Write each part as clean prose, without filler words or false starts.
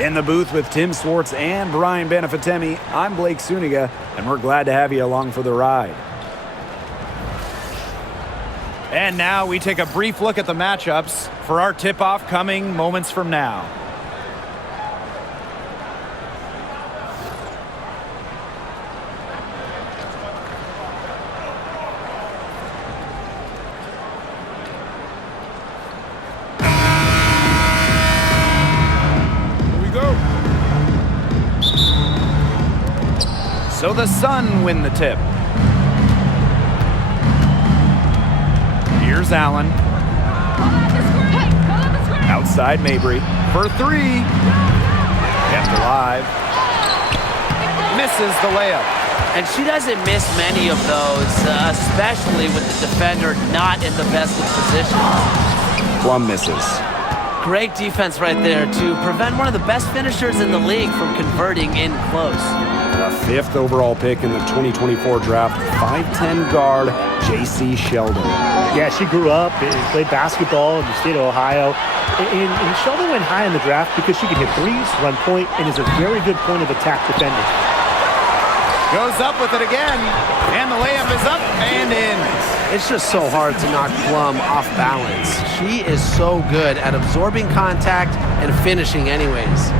In the booth with Tim Swartz and Brian Benefitemi, I'm Blake Suniga, and we're glad to have you along for the ride. And now we take a brief look at the matchups for our tip-off coming moments from now. So the Sun win the tip. Here's Allen. Outside Mabry for three. Kept alive. Misses the layup. And she doesn't miss many of those, especially with the defender not in the best of positions. Plum misses. Great defense right there to prevent one of the best finishers in the league from converting in close. The 5th overall pick in the 2024 draft, 5'10" guard, J.C. Sheldon. Yeah, she grew up and played basketball in the state of Ohio. And Sheldon went high in the draft because she can hit threes, run point, and is a very good point of attack defender. Goes up with it again, and the layup is up and in. It's just so hard to knock Plum off balance. She is so good at absorbing contact and finishing anyways.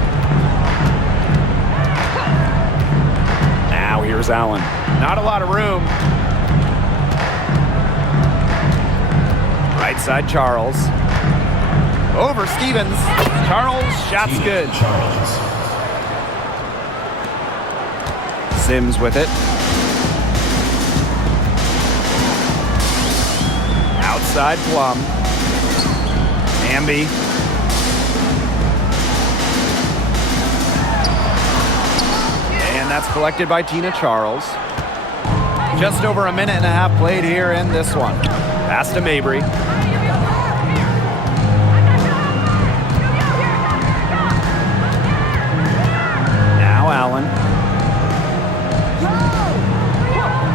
Now here's Allen. Not a lot of room. Right side Charles. Over Stevens. Charles, shot's good. Sims with it. Outside Plum. Amby. And that's collected by Tina Charles. Just over a minute and a half played here in this one. Pass to Mabry. Now Allen.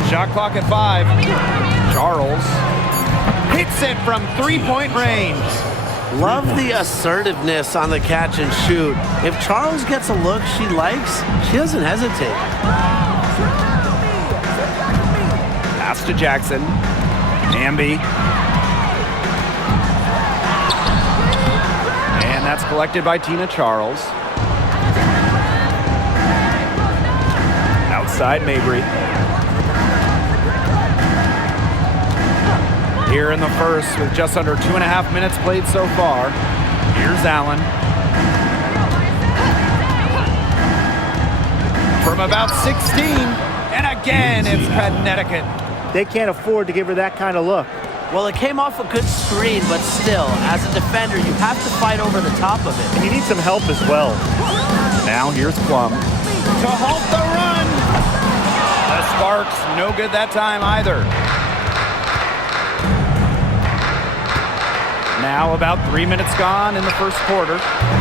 Shot clock at 5. Charles hits it from three-point range. Love the assertiveness on the catch and shoot. If Charles gets a look she likes, she doesn't hesitate. Pass to Jackson. Amby. And that's collected by Tina Charles. Outside Mabry. Here in the first with just under 2.5 minutes played so far. Here's Allen. From about 16. And again, it's Connecticut. They can't afford to give her that kind of look. Well, it came off a good screen, but still, as a defender, you have to fight over the top of it. And you need some help as well. Now here's Plum. To halt the run. The Sparks, no good that time either. Now about 3 minutes gone in the first quarter.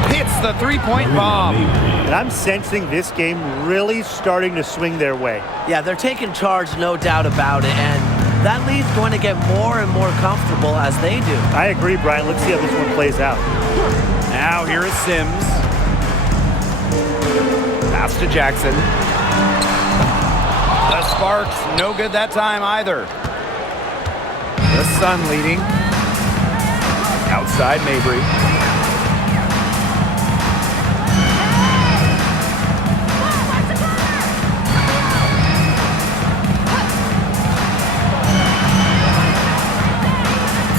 Hits the three-point bomb. And I'm sensing this game really starting to swing their way. Yeah, they're taking charge, no doubt about it. And that lead's going to get more and more comfortable as they do. I agree, Brian. Let's see how this one plays out. Now here is Sims. Pass to Jackson. The Sparks, no good that time either. The Sun leading. Outside Mabry.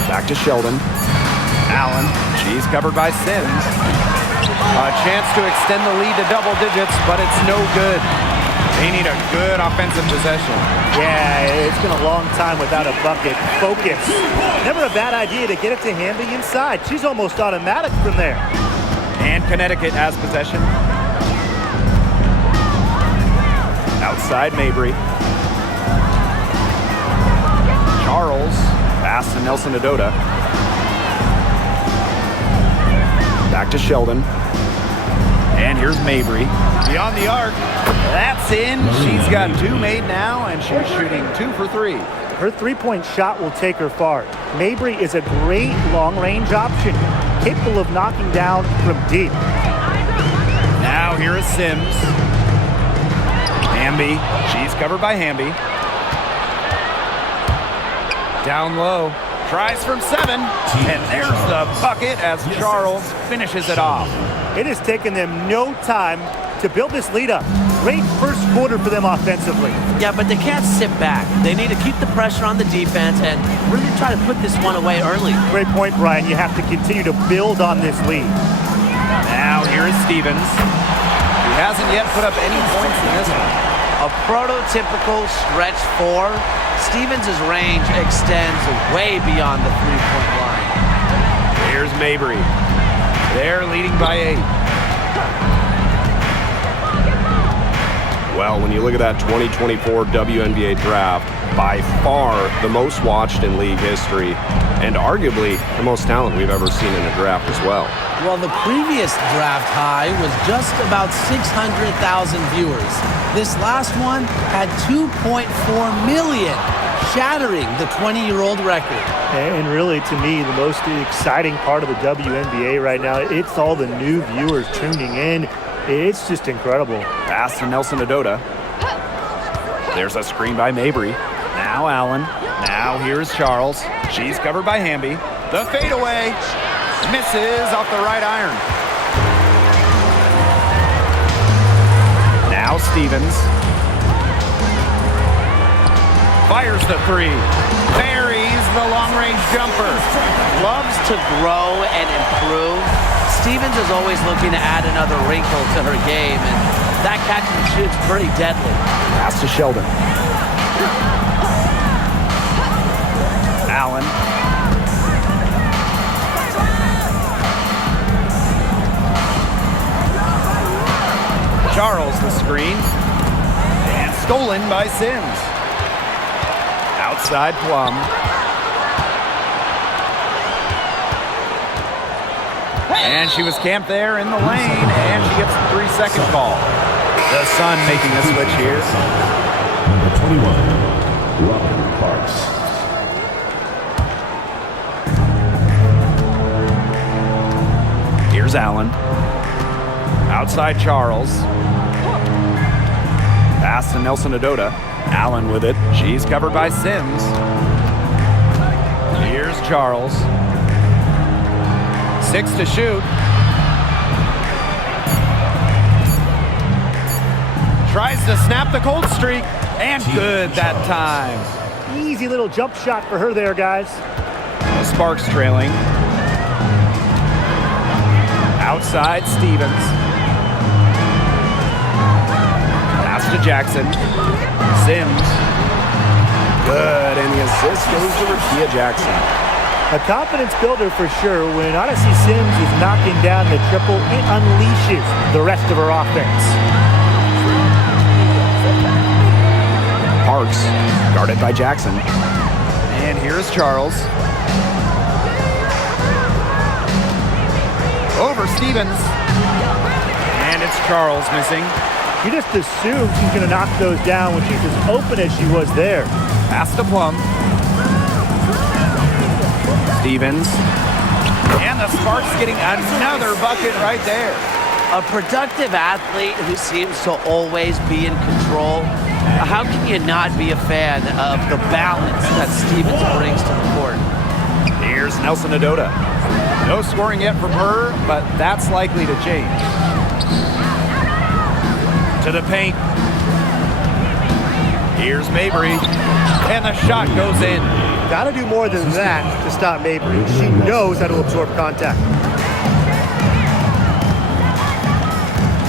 Back to Sheldon. Allen. She's covered by Sims. A chance to extend the lead to double digits, but it's no good. They need a good offensive possession. Yeah, it's been a long time without a bucket. Focus. Never a bad idea to get it to Hamby inside. She's almost automatic from there. And Connecticut has possession. Outside Mabry. Charles. Pass to Nelson Adota. Back to Sheldon. And here's Mabry. Beyond the arc. That's in. She's got 2 made now, and she's shooting 2 for 3. Her three-point shot will take her far. Mabry is a great long-range option, capable of knocking down from deep. Now here is Sims. Hamby. She's covered by Hamby. Down low. Tries from 7. And there's the bucket as Charles finishes it off. It has taken them no time to build this lead up. Great first quarter for them offensively. Yeah, but they can't sit back. They need to keep the pressure on the defense and really try to put this one away early. Great point, Brian. You have to continue to build on this lead. Now here is Stevens. He hasn't yet put up any points in this one. A prototypical stretch 4. Stevens' range extends way beyond the three-point line. Here's Mabry. They're leading by 8. Well, when you look at that 2024 WNBA draft, by far the most watched in league history, and arguably the most talent we've ever seen in a draft as well. Well, the previous draft high was just about 600,000 viewers. This last one had 2.4 million, shattering the 20-year-old record. And really, to me, the most exciting part of the WNBA right now, it's all the new viewers tuning in. It's just incredible. Pass to Nelson Adota. There's a screen by Mabry. Now Allen. Now here's Charles. She's covered by Hamby. The fadeaway. Misses off the right iron. Now Stevens. Fires the 3. Buries the long-range jumper. Loves to grow and improve. Stevens is always looking to add another wrinkle to her game, and that catch and shoot's pretty deadly. Pass to Sheldon. Allen. Charles the screen. And stolen by Sims. Outside Plum. And she was camped there in the lane, and she gets the 3-second call. The Sun making a switch here. Number 21, Robin Parks. Here's Allen. Outside Charles. Pass to Nelson Adota. Allen with it. She's covered by Sims. Here's Charles. 6 to shoot. Tries to snap the cold streak. And good that time. Easy little jump shot for her there, guys. The Sparks trailing. Outside Stevens. Pass to Jackson. Sims. Good, and the assist goes to Rakia Jackson. A confidence builder for sure. When Odyssey Sims is knocking down the triple, it unleashes the rest of her offense. Parks, guarded by Jackson. And here's Charles. Over Stevens. And it's Charles missing. You just assume she's going to knock those down when she's as open as she was there. Pass to Plum. Stevens. And the Sparks getting another bucket right there. A productive athlete who seems to always be in control. How can you not be a fan of the balance that Stevens brings to the court? Here's Nelson Adota. No scoring yet from her, but that's likely to change. To the paint. Here's Mabry. And the shot goes in. Got to do more than that to stop Mabry. She knows how to absorb contact.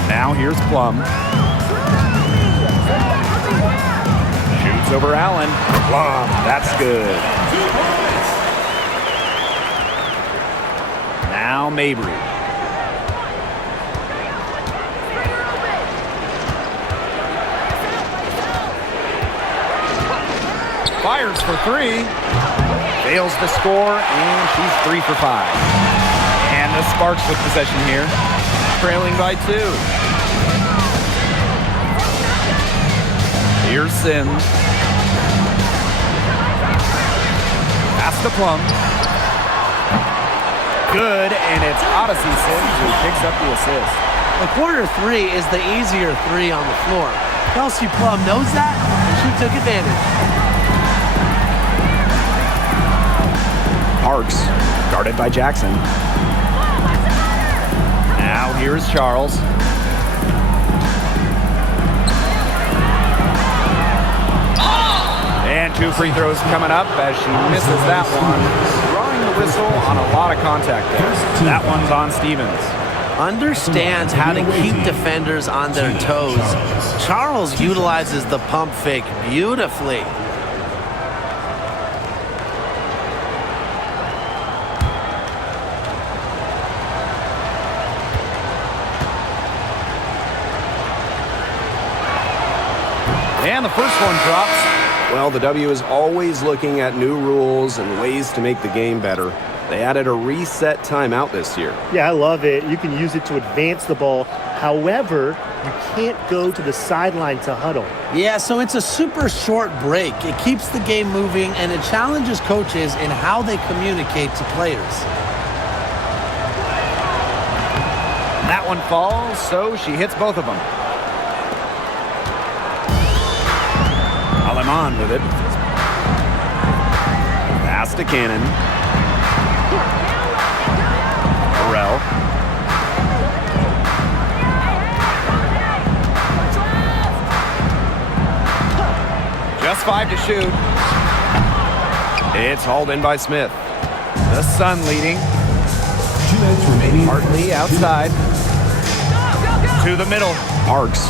Now here's Plum. Shoots over Allen. Plum, that's good. Now Mabry. Fires for 3. Fails to score, and she's 3 for 5. And the Sparks with possession here. Trailing by 2. Here's Sims. Pass to Plum. Good, and it's Odyssey Sims who picks up the assist. The corner three is the easier three on the floor. Kelsey Plum knows that, and she took advantage. Parks, guarded by Jackson. Now here's Charles. And 2 free throws coming up as she misses that one. Drawing the whistle on a lot of contact there. That one's on Stevens. Understands how to keep defenders on their toes. Charles utilizes the pump fake beautifully. And the first one drops. Well, the W is always looking at new rules and ways to make the game better. They added a reset timeout this year. Yeah, I love it. You can use it to advance the ball. However, you can't go to the sideline to huddle. Yeah, so it's a super short break. It keeps the game moving, and it challenges coaches in how they communicate to players. That one falls, so she hits both of them. Aleman with it. Pass to Cannon. Burrell. Just 5 to shoot. It's hauled in by Smith. The Sun leading. 2 minutes remaining. Hartley outside. To the middle. Parks.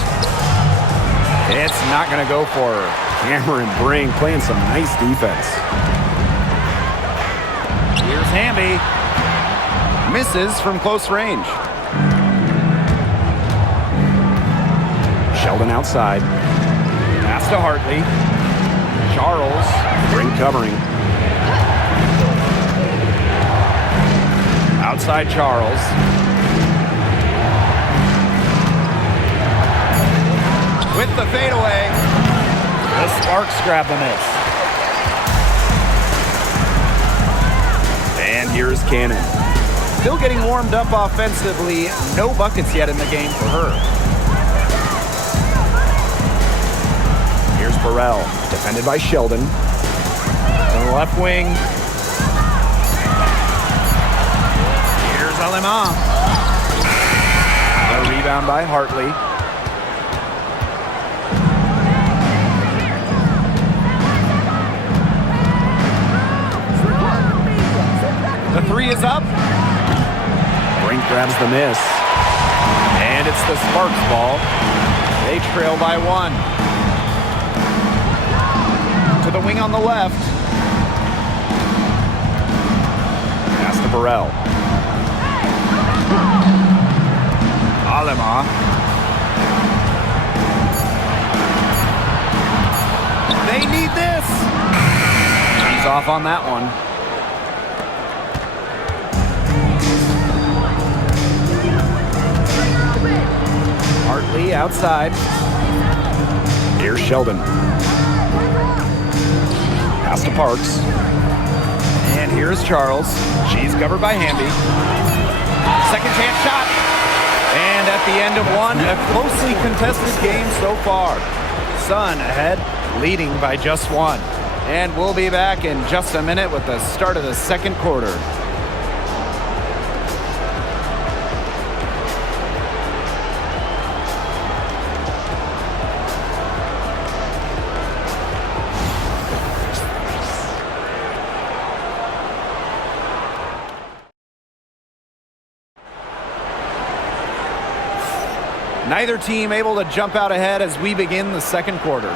It's not going to go for her. Cameron Brink playing some nice defense. Here's Hamby. Misses from close range. Sheldon outside. Pass to Hartley. Charles. Brink covering. Outside Charles. With the fadeaway. The Sparks grab the miss. And here's Cannon. Still getting warmed up offensively. No buckets yet in the game for her. Here's Burrell, defended by Sheldon. To the left wing. Here's Aleman. The rebound by Hartley. The 3 is up. Brink grabs the miss. And it's the Sparks ball. They trail by 1. To the wing on the left. Pass to Burrell. Alema. They need this. He's off on that one. Hartley outside. Here's Sheldon. Pass to Parks. And here's Charles. She's covered by Hamby. Second chance shot. And at the end of one, a closely contested game so far. Sun ahead, leading by just 1. And we'll be back in just a minute with the start of the second quarter. Neither team able to jump out ahead as we begin the second quarter.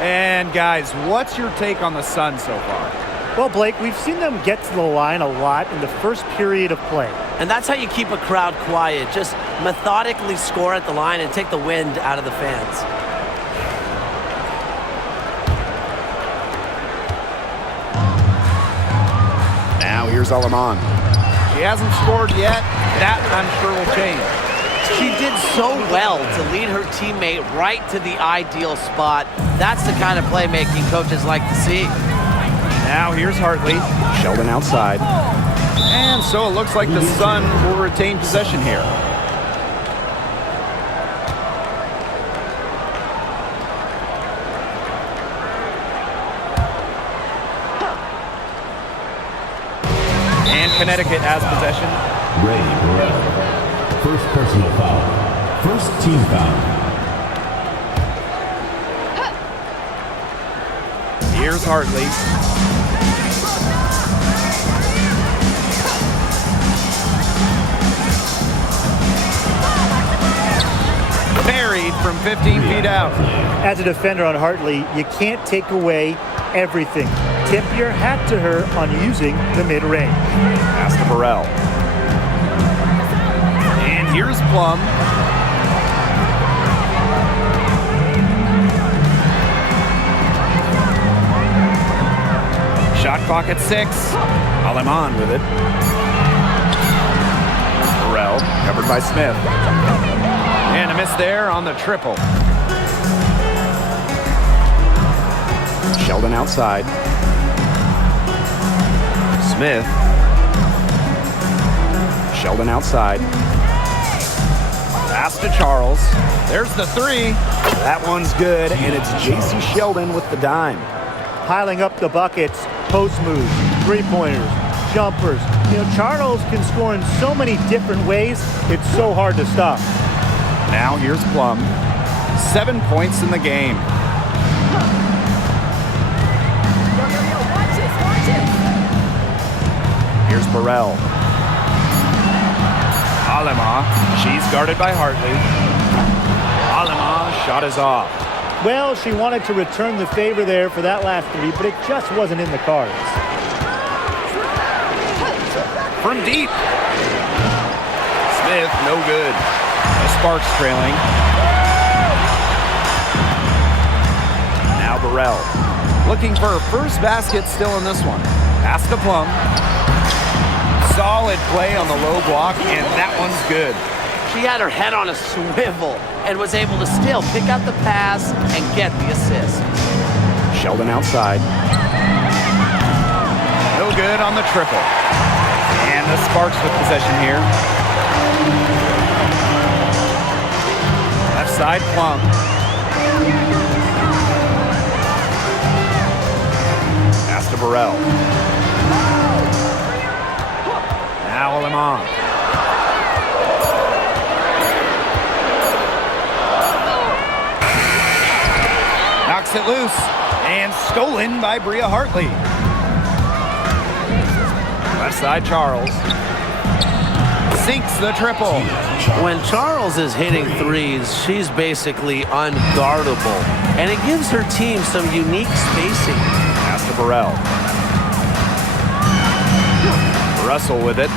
And guys, what's your take on the Sun so far? Well, Blake, we've seen them get to the line a lot in the first period of play. And that's how you keep a crowd quiet. Just methodically score at the line and take the wind out of the fans. Now here's Aleman. She hasn't scored yet. That, I'm sure, will change. She did so well to lead her teammate right to the ideal spot. That's the kind of playmaking coaches like to see. Now here's Hartley. Sheldon outside. And so it looks like the Sun will retain possession here. And Connecticut has possession. Ray Burrell. First personal foul. First team foul. Here's Hartley. Buried from 15 feet out. As a defender on Hartley, you can't take away everything. Tip your hat to her on using the mid-range. Pass to Burrell. And here's Plum. Shot clock at 6. Aleman with it. Burrell covered by Smith. And a miss there on the triple. Sheldon outside. Smith. Sheldon outside. Pass to Charles. There's the 3. That one's good, and it's J.C. Sheldon with the dime. Piling up the buckets, post moves, three-pointers, jumpers. You know, Charles can score in so many different ways, it's so hard to stop. Now here's Plum. 7 points in the game. Here's Burrell. Alema. She's guarded by Hartley. Alema, shot is off. Well, she wanted to return the favor there for that last 3, but it just wasn't in the cards. From deep. Smith, no good. The Sparks trailing. Now Burrell. Looking for her first basket still in this one. Pass to Plum. Solid play on the low block, and that one's good. She had her head on a swivel and was able to still pick out the pass and get the assist. Sheldon outside. No good on the triple. And the Sparks with possession here. Left side, Plum. Pass to Burrell. Now Lemon. Knocks it loose and stolen by Bria Hartley. Left side, Charles. Sinks the triple. When Charles is hitting threes, she's basically unguardable, and it gives her team some unique spacing. Pass to Burrell. Russell with it.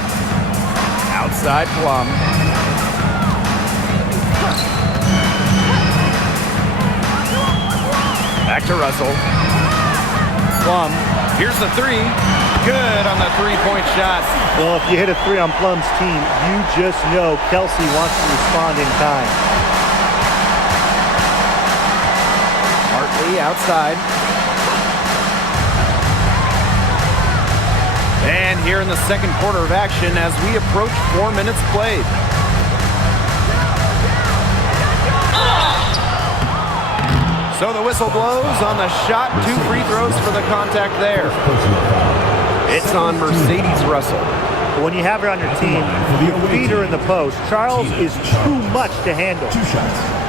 Outside Plum. Back to Russell. Plum. Here's the 3. Good on the three-point shot. Well, if you hit a 3 on Plum's team, you just know Kelsey wants to respond in time. Hartley outside. And here in the second quarter of action as we approach 4 minutes played. So the whistle blows on the shot. 2 free throws for the contact there. It's on Mercedes Russell. When you have her on your team, you feed her in the post. Charles is too much to handle. 2 shots.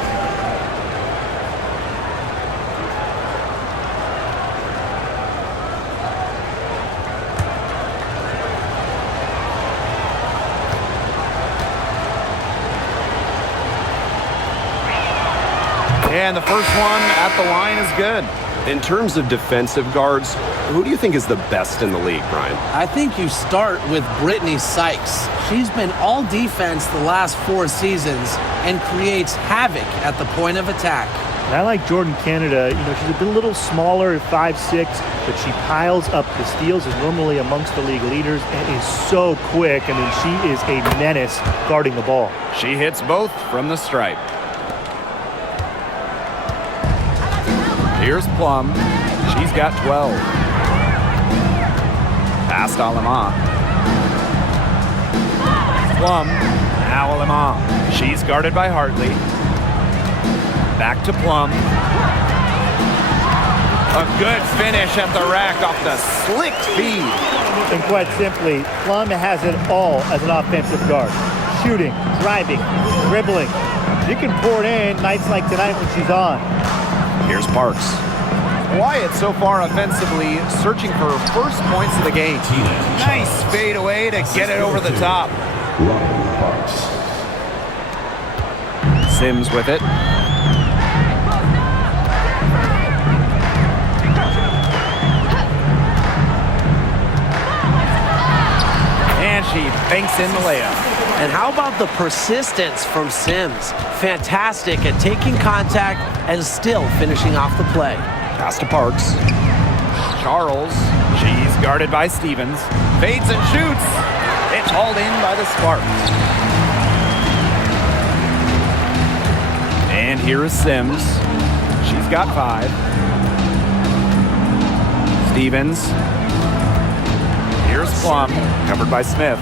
And the first one at the line is good. In terms of defensive guards, who do you think is the best in the league, Brian? I think you start with Brittany Sykes. She's been all defense the last 4 seasons and creates havoc at the point of attack. And I like Jordan Canada. You know, she's a little smaller at 5'6", but she piles up the steals, is normally amongst the league leaders, and is so quick. I mean, she is a menace guarding the ball. She hits both from the stripe. Here's Plum. She's got 12. Past Alema. Plum. Now Alema. She's guarded by Hartley. Back to Plum. A good finish at the rack off the slick feed. And quite simply, Plum has it all as an offensive guard. Shooting, driving, dribbling. She can pour it in nights like tonight when she's on. Here's Parks. Quiet so far offensively, searching for first points of the game. Nice fade away to get it over the top. Sims with it. And she banks in the layup. And how about the persistence from Sims? Fantastic at taking contact and still finishing off the play. Pass to Parks. Charles, she's guarded by Stevens. Fades and shoots. It's hauled in by the Spartans. And here is Sims. She's got 5. Stevens. Here's Plum, covered by Smith.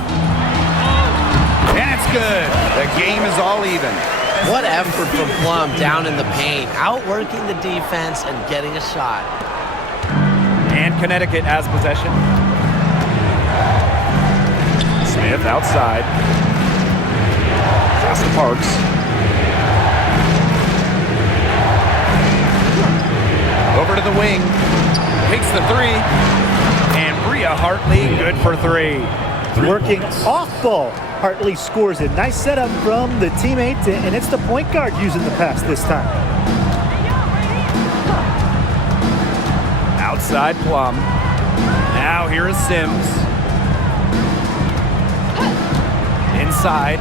And it's good. The game is all even. What effort from Plum down in the paint, outworking the defense and getting a shot. And Connecticut has possession. Smith outside. Pass to Parks. Over to the wing. Takes the 3. And Bria Hartley, good for 3. Working off ball. Hartley scores it. Nice setup from the teammate, and it's the point guard using the pass this time. Outside Plum. Now here is Sims. Inside.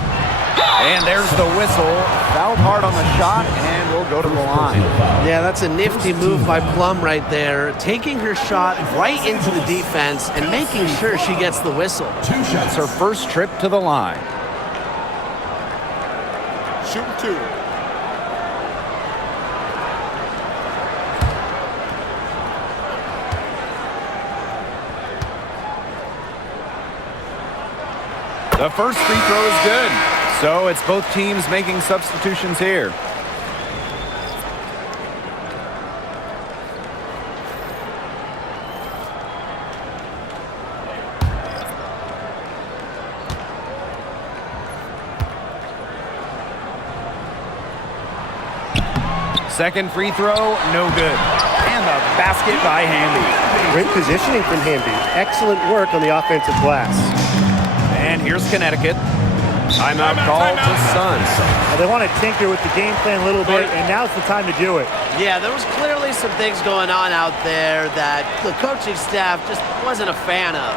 And there's the whistle. Fouled hard on the shot, and we'll go to the line. Yeah, that's a nifty move by Plum right there, taking her shot right into the defense and making sure she gets the whistle. It's her first trip to the line. Shoot 2. The first free throw is good. So it's both teams making substitutions here. Second free throw, no good. And the basket by Hamby. Great positioning from Hamby. Excellent work on the offensive glass. And here's Connecticut. Timeout called to Suns. They want to tinker with the game plan a little bit, and now's the time to do it. Yeah, there was clearly some things going on out there that the coaching staff just wasn't a fan of.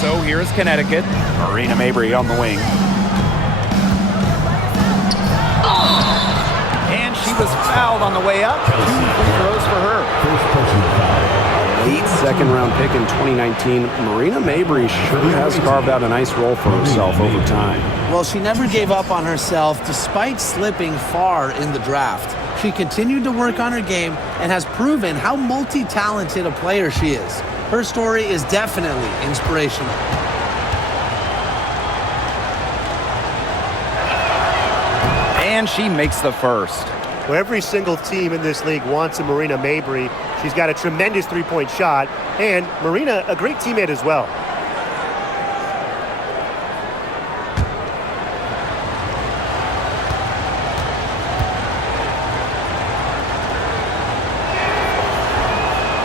So here is Connecticut. Marina Mabry on the wing. And she was fouled on the way up. 2 free throws for her. First personal foul. Late second-round pick in 2019, Marina Mabry sure has carved out a nice role for herself over time. Well, she never gave up on herself despite slipping far in the draft. She continued to work on her game and has proven how multi-talented a player she is. Her story is definitely inspirational. And she makes the first. Well, every single team in this league wants a Marina Mabry. She's got a tremendous three-point shot, and Marina, a great teammate as well.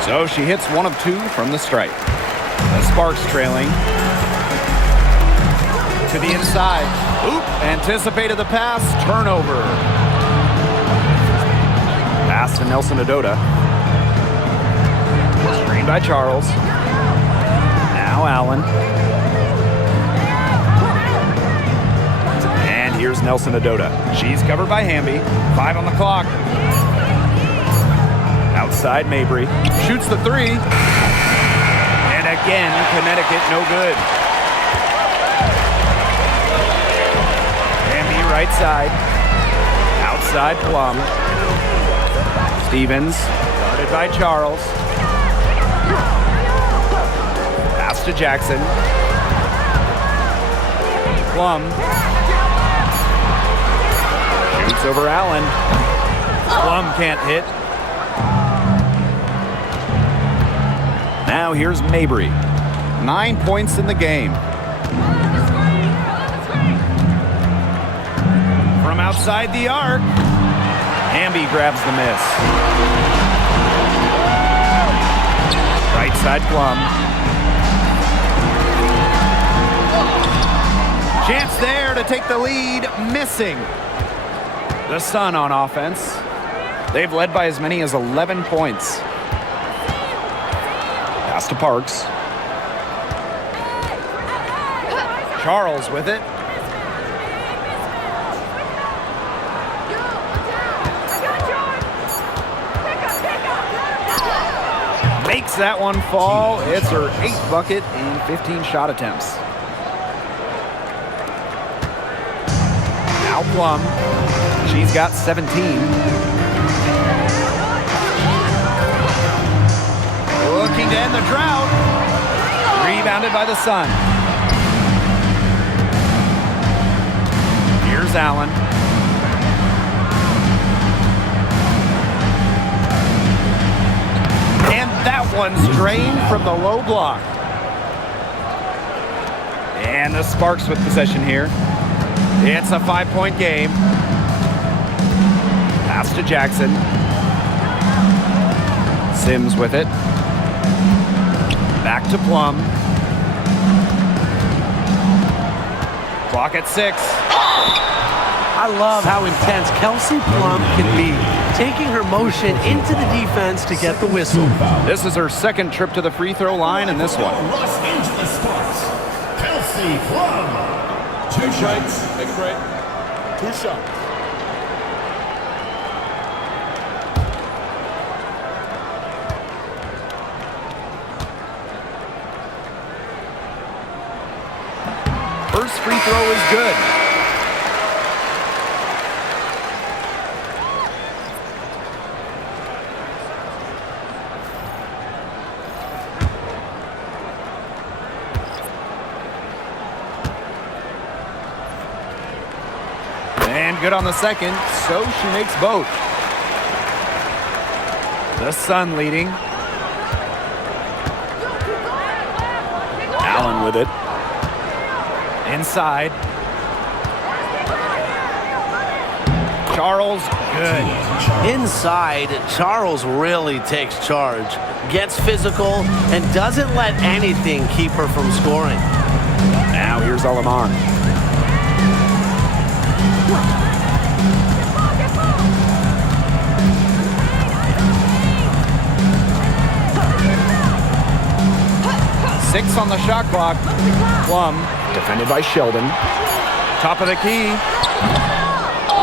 So she hits 1 of 2 from the stripe. The Sparks trailing. To the inside. Oop, anticipated the pass. Turnover. Pass to Nelson Adota. Screen by Charles. Now Allen. And here's Nelson Adota. She's covered by Hamby. 5 on the clock. Outside Mabry. Shoots the 3. And again, Connecticut no good. And right side. Outside Plum. Stevens, guarded by Charles. Pass to Jackson. Plum. Shoots over Allen. Plum can't hit. Now here's Mabry. 9 points in the game. From outside the arc. Hamby grabs the miss. Right side Plum. Chance there to take the lead. Missing. The Sun on offense. They've led by as many as 11 points. Pass to Parks. Charles with it. Makes that one fall. It's her 8th bucket in 15 shot attempts. Now Plum. She's got 17. Looking to end the drought. Rebounded by the Sun. Here's Allen. And that one's drained from the low block. And the Sparks with possession here. It's a 5-point game. Pass to Jackson. Sims with it. Back to Plum. Clock at 6. I love how intense Kelsey Plum can be, taking her motion into the defense to get the whistle. This is her 2nd trip to the free throw line in this one. Los Angeles Sparks, Kelsey Plum. 2 shots. Big break. 2 shots. First free throw is good. And good on the second, so she makes both. The Sun leading. Allen with it. Inside. Charles, good. Inside, Charles really takes charge, gets physical, and doesn't let anything keep her from scoring. Now here's Alaman. Six on the shot clock. Plum. Defended by Sheldon. Top of the key.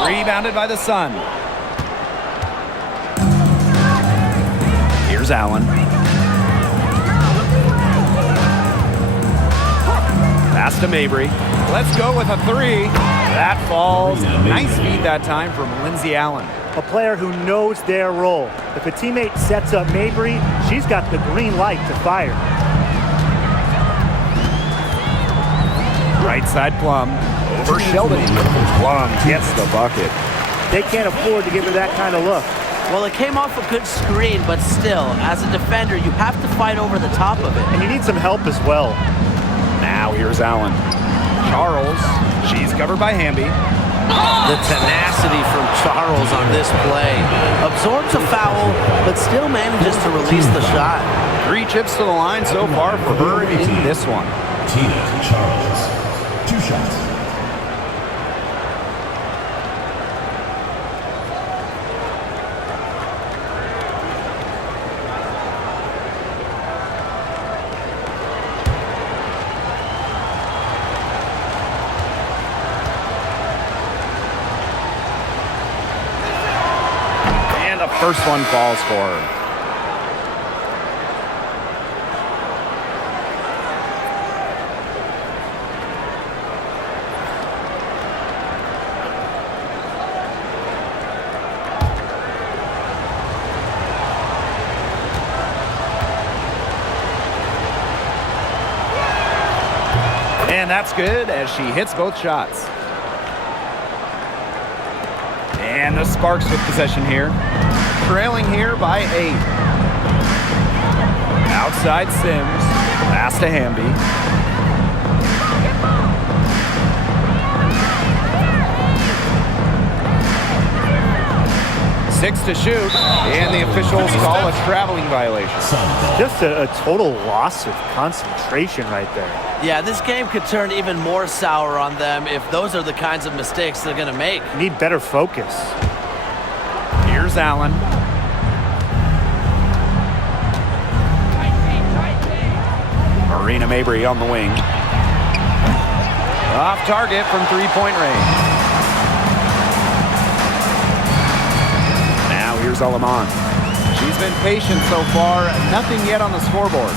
Rebounded by the Sun. Here's Allen. Pass to Mabry. Let's go with a 3. That falls. Nice feed that time from Lindsey Allen. A player who knows their role. If a teammate sets up Mabry, she's got the green light to fire. Right side Plum. Over Sheldon. Plum gets the bucket. They can't afford to give her that kind of look. Well, it came off a good screen, but still, as a defender, you have to fight over the top of it. And you need some help as well. Now here's Allen. Charles. She's covered by Hamby. The tenacity from Charles on this play. Absorbs a foul, but still manages to release the shot. 3 chips to the line so far for her in this one. Tina Charles. 2 shots. And the first one falls for her. And that's good as she hits both shots. And the Sparks with possession here. Trailing here by 8. Outside Sims. Pass to Hamby. 6 to shoot, and the officials call a traveling violation. Just a total loss of concentration right there. Yeah, this game could turn even more sour on them if those are the kinds of mistakes they're going to make. Need better focus. Here's Allen. Marina Mabry on the wing. Off target from three-point range. Now here's Alaman. She's been patient so far. Nothing yet on the scoreboard.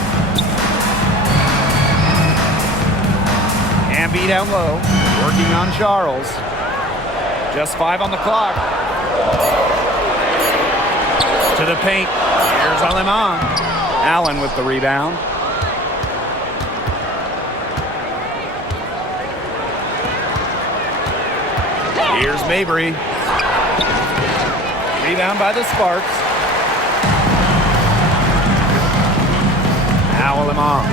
Hamby down low. Working on Charles. Just 5 on the clock. To the paint. Here's Alaman. Allen with the rebound. Here's Mabry. Rebound by the Sparks. Now Alaman.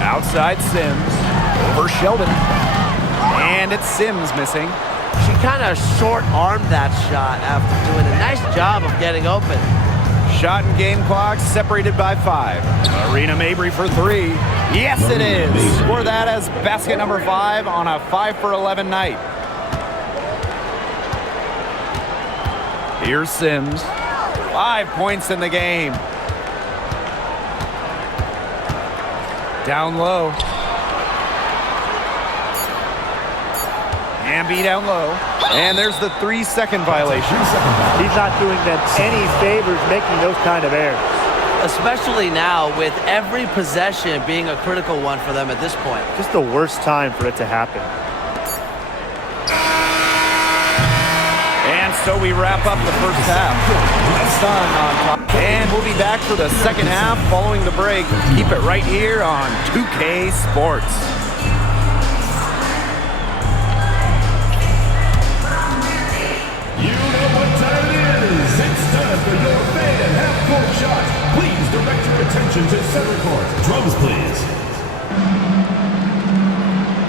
Outside Sims. Over Sheldon. And it's Sims missing. She kind of short-armed that shot after doing a nice job of getting open. Shot and game clock separated by 5. Marina Mabry for 3. Yes, it is. Score that as basket number 5 on a 5 for 11 night. Here's Sims. 5 points in the game. Down low. Hamby down low. And there's the 3-second violation. He's not doing them any favors making those kind of errors. Especially now with every possession being a critical one for them at this point. Just the worst time for it to happen. And so we wrap up the first half. Sun on top. And we'll be back for the second half following the break. Keep it right here on 2K Sports. You know what time it is. It's time for your fan half-court shot. Please direct your attention to center court. Drums, please.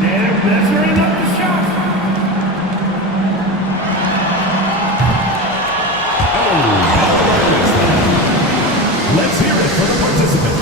That's very enough the shot. Let's hear it for the participant.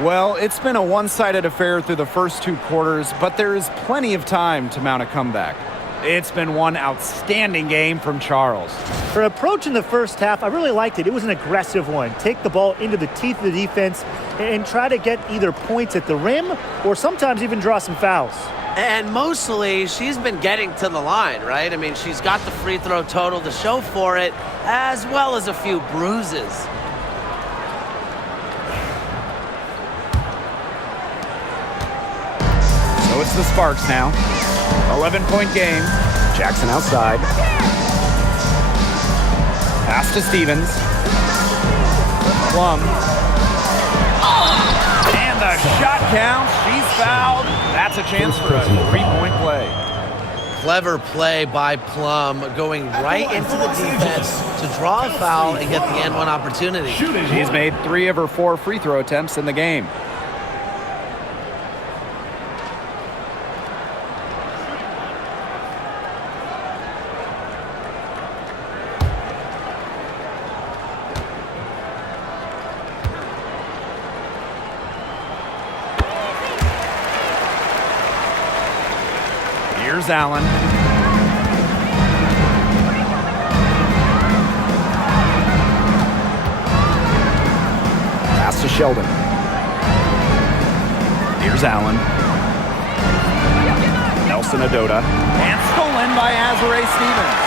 Well, it's been a one-sided affair through the first 2 quarters, but there is plenty of time to mount a comeback. It's been one outstanding game from Charles. Her approach in the first half, I really liked it. It was an aggressive one. Take the ball into the teeth of the defense and try to get either points at the rim or sometimes even draw some fouls. And mostly, she's been getting to the line, right? I mean, she's got the free throw total to show for it, as well as a few bruises. So it's the Sparks now. 11-point game. Jackson outside. Pass to Stevens. Plum. And the shot count. She's fouled. That's a chance for a 3-point play. Clever play by Plum, going right into the defense to draw a foul and get the and one opportunity. She's made 3 of her 4 free throw attempts in the game. Here's Allen. Pass to Sheldon. Here's Allen. Nelson Adota. And stolen by Azare Stevens.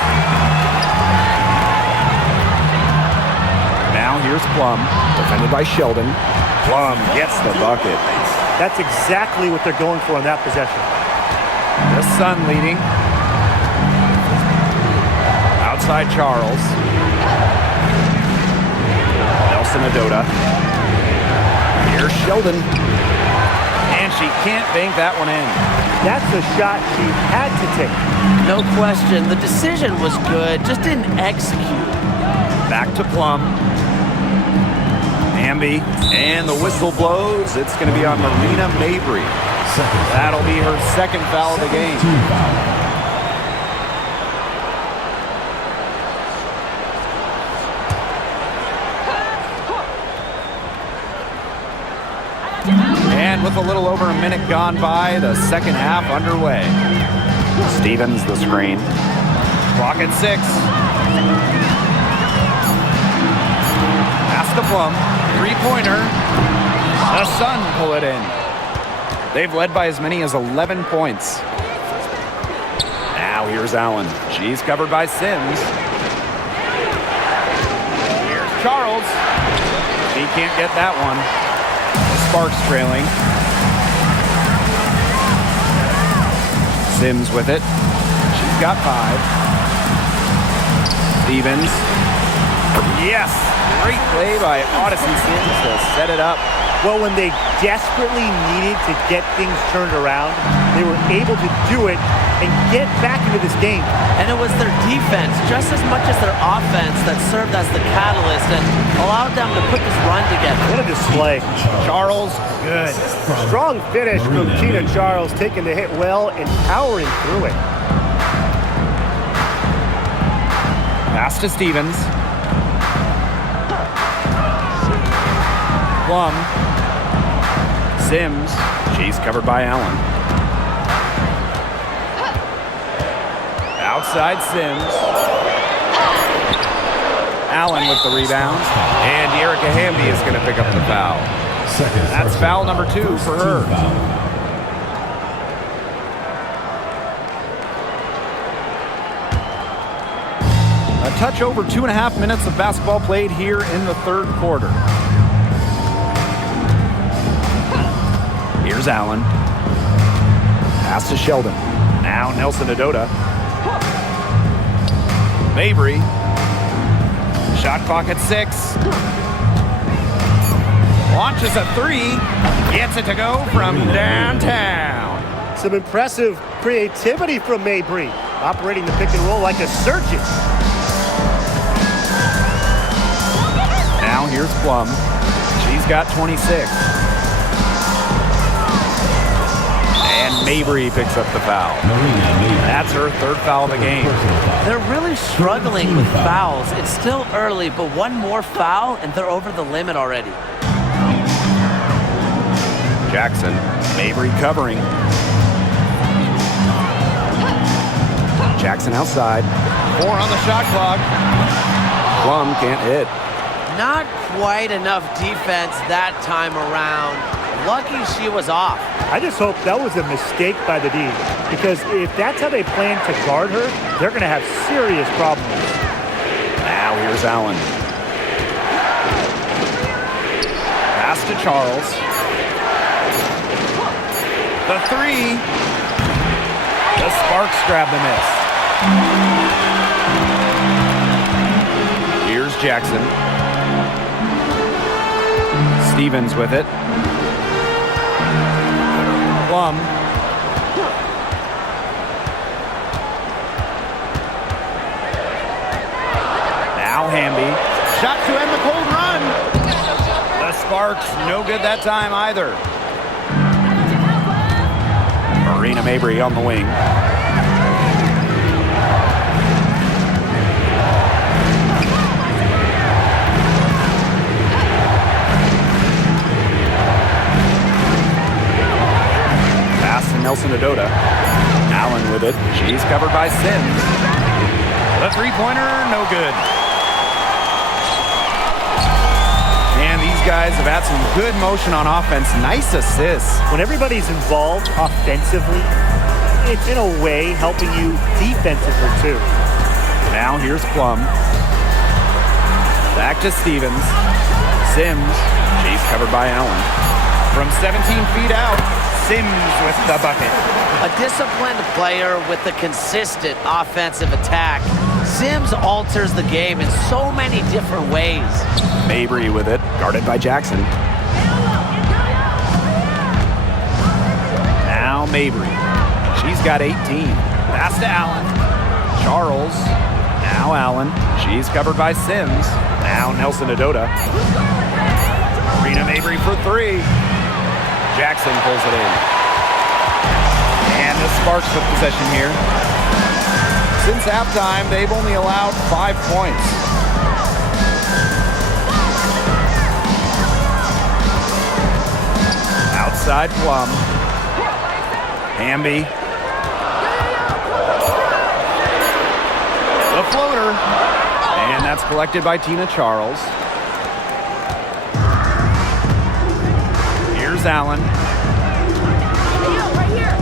Now here's Plum, defended by Sheldon. Plum gets the bucket. That's exactly what they're going for on that possession. The Sun leading. Outside Charles. Nelson Adota. Here's Sheldon. And she can't bank that one in. That's a shot she had to take. No question. The decision was good, just didn't execute. Back to Plum. Hamby. And the whistle blows. It's going to be on Marina Mabry. That'll be her second foul of the game. And with a little over a minute gone by, the second half underway. Stevens the screen. Clock at 6. Pass to Plum. Three-pointer. The Sun pull it in. They've led by as many as 11 points. Now here's Allen. She's covered by Sims. Here's Charles. She can't get that one. The Sparks trailing. Sims with it. She's got 5. Stevens. Yes! Great play by Odyssey Sims to set it up. Well, when they desperately needed to get things turned around, they were able to do it and get back into this game. And it was their defense, just as much as their offense, that served as the catalyst and allowed them to put this run together. What a display. Charles, good. Strong finish from Gina Charles, taking the hit well and powering through it. Pass to Stevens. Plum. Sims. She's covered by Allen. Outside Sims. Allen with the rebound. And Erica Hamby is going to pick up the foul. That's foul number 2 for her. A touch over 2.5 minutes of basketball played here in the third quarter. Here's Allen. Pass to Sheldon. Now Nelson Adota. Mabry. Shot clock at 6. Launches a 3. Gets it to go from downtown. Some impressive creativity from Mabry, operating the pick and roll like a surgeon. Now here's Plum. She's got 26. And Mabry picks up the foul. That's her third foul of the game. They're really struggling with fouls. It's still early, but one more foul and they're over the limit already. Jackson. Mabry covering. Jackson outside. 4 on the shot clock. Plum can't hit. Not quite enough defense that time around. Lucky she was off. I just hope that was a mistake by the D, because if that's how they plan to guard her, they're going to have serious problems. Now here's Allen. Pass to Charles. The 3. The Sparks grab the miss. Here's Jackson. Stevens with it. Plum. Now Hamby. Shot to end the cold run. The Sparks, no good that time either. Marina Mabry on the wing. Pass to Nelson Adota. Allen with it. She's covered by Sims. The three-pointer, no good. And these guys have had some good motion on offense. Nice assists. When everybody's involved offensively, it's in a way helping you defensively too. Now here's Plum. Back to Stevens. Sims. She's covered by Allen. From 17 feet out, Sims with the bucket. A disciplined player with a consistent offensive attack. Sims alters the game in so many different ways. Mabry with it, guarded by Jackson. Now Mabry. She's got 18. Pass to Allen. Charles. Now Allen. She's covered by Sims. Now Nelson Adota. Marina Mabry for three. Jackson pulls it in. And the Sparks with possession here. Since halftime, they've only allowed 5 points. Outside Plum. Hamby. The floater. And that's collected by Tina Charles. Here's Allen. Right here.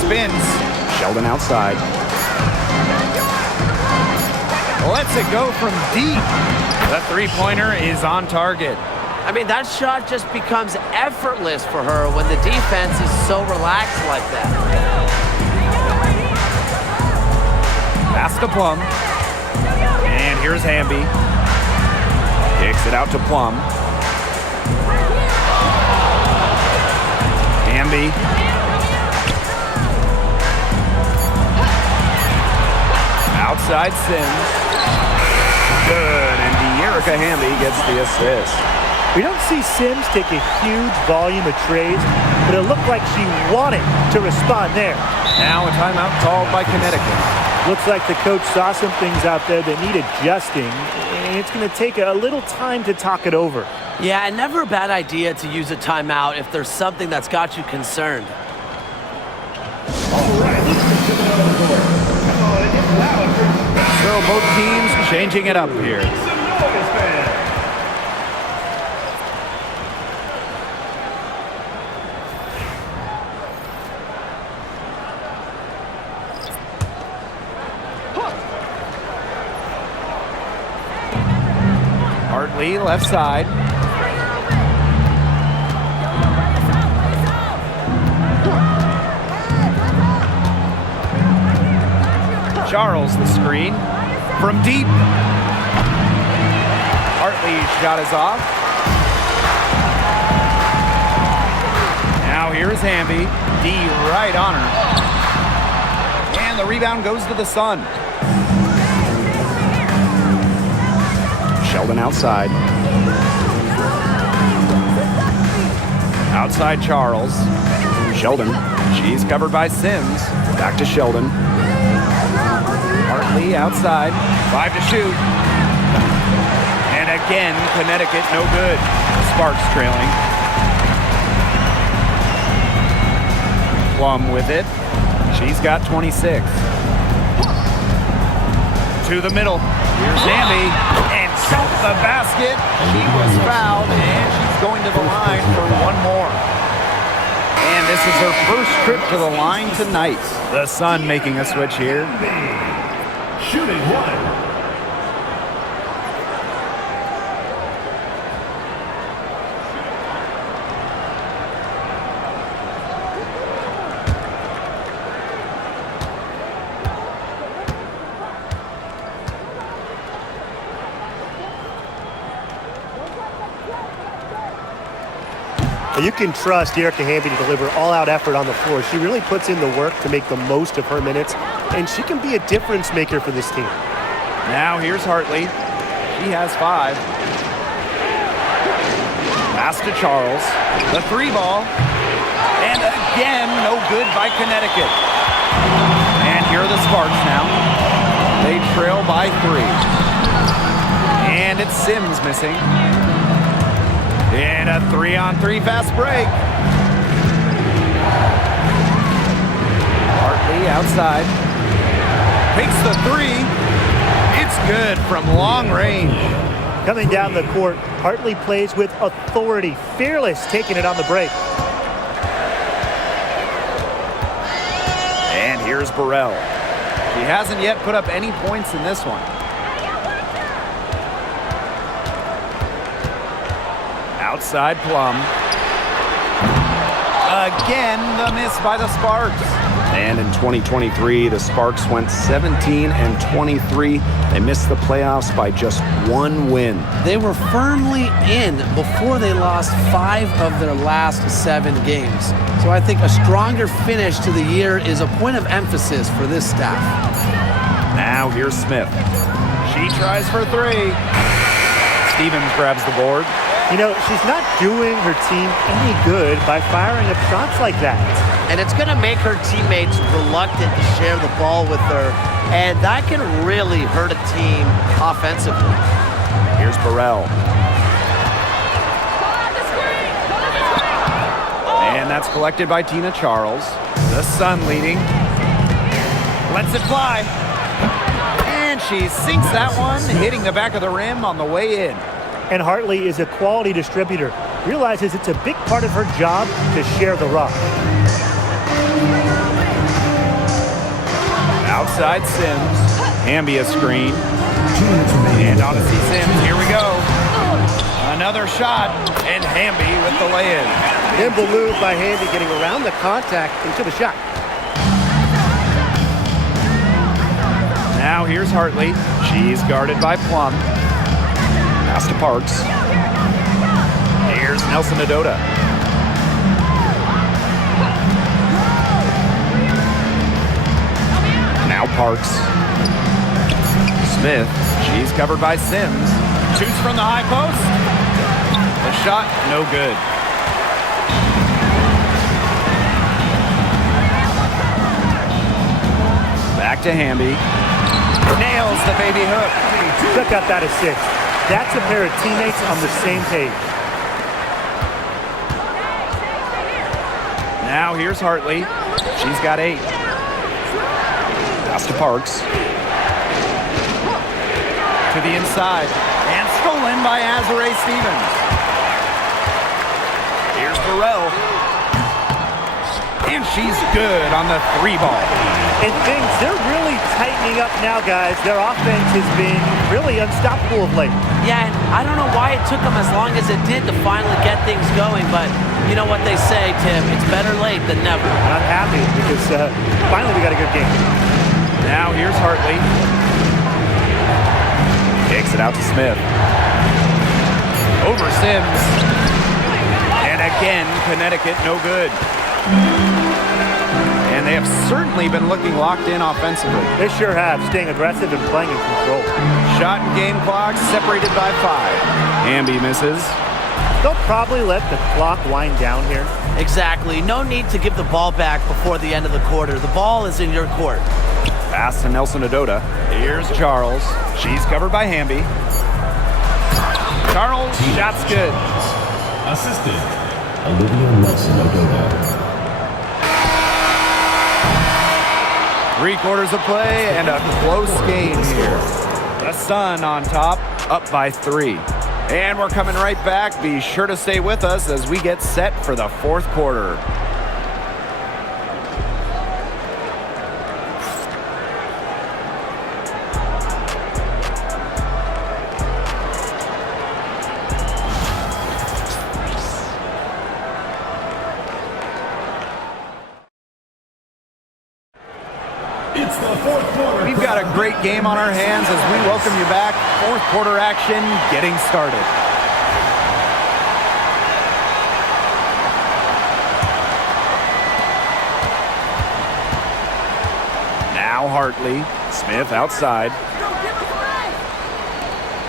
Spins. Sheldon outside. Lets it go from deep. The three-pointer is on target. I mean, that shot just becomes effortless for her when the defense is so relaxed like that. Pass to Plum. And here's Hamby. Kicks it out to Plum. Hamby. Outside Sims. Good. And De'Erica Hamby gets the assist. We don't see Sims take a huge volume of trades, but it looked like she wanted to respond there. Now a timeout called by Connecticut. Looks like the coach saw some things out there that need adjusting, and it's going to take a little time to talk it over. Yeah, and never a bad idea to use a timeout if there's something that's got you concerned. So both teams changing it up here. Hartley, left side. Charles, the screen. From deep. Hartley's shot is off. Now here's Hamby. D right on her. And the rebound goes to the Sun. Sheldon outside. Outside Charles. Sheldon. She's covered by Sims. Back to Sheldon. Hartley outside. 5 to shoot. And again, Connecticut no good. Sparks trailing. Plum with it. She's got 26. To the middle. Here's Hamby. And shot the basket. She was fouled, and she's going to the line for one more. And this is her first trip to the line tonight. The Sun making a switch here. Shooting one. You can trust De'Erica Hamby to deliver all-out effort on the floor. She really puts in the work to make the most of her minutes, and she can be a difference maker for this team. Now here's Hartley. She has 5. Pass to Charles. The 3-ball. And again, no good by Connecticut. And here are the Sparks now. They trail by 3. And it's Sims missing. And a 3-on-3 fast break. Hartley outside. Takes the three. It's good from long range. Coming down the court, Hartley plays with authority, fearless, taking it on the break. And here's Burrell. He hasn't yet put up any points in this one. Outside Plum. Again, the miss by the Sparks. And in 2023, the Sparks went 17-23. They missed the playoffs by just one win. They were firmly in before they lost 5 of their last 7 games. So I think a stronger finish to the year is a point of emphasis for this staff. Now here's Smith. She tries for 3. Stevens grabs the board. You know, she's not doing her team any good by firing up shots like that. And it's going to make her teammates reluctant to share the ball with her, and that can really hurt a team offensively. Here's Burrell. And that's collected by Tina Charles. The Sun leading. Lets it fly. And she sinks that one, hitting the back of the rim on the way in. And Hartley is a quality distributor. Realizes it's a big part of her job to share the rock. Outside Sims. Hamby a screen. And on to see Sims. Here we go. Another shot. And Hamby with the lay-in. Nimble move by Hamby getting around the contact into the shot. Now here's Hartley. She's guarded by Plum. Pass to Parks. Here's Nelson Adota. Now Parks. Smith. She's covered by Sims. Shoots from the high post. The shot, no good. Back to Hamby. Nails the baby hook. Check out that assist. That's a pair of teammates on the same page. Now here's Hartley. She's got 8. Pass to Parks. To the inside. And stolen by Azurá Stevens. Here's Burrell. And she's good on the 3 ball. And things, they're really tightening up now, guys. Their offense has been really unstoppable of late. Yeah, and I don't know why it took them as long as it did to finally get things going, but you know what they say, Tim, it's better late than never. And I'm happy because finally we got a good game. Now here's Hartley. Takes it out to Smith. Over Sims. And again, Connecticut no good. And they have certainly been looking locked in offensively. They sure have, staying aggressive and playing in control. Shot and game clock separated by 5. Hamby misses. They'll probably let the clock wind down here. Exactly. No need to give the ball back before the end of the quarter. The ball is in your court. Pass to Nelson Adota. Here's Charles. She's covered by Hamby. Charles, shot's good. Assistant, Olivia Nelson Adota. 3 quarters of play and a close game here. The Sun on top, up by 3. And we're coming right back. Be sure to stay with us as we get set for the 4th quarter. It's the 4th quarter. We've got a great game on our hands as we welcome you back. 4th quarter action getting started. Now Hartley. Smith outside.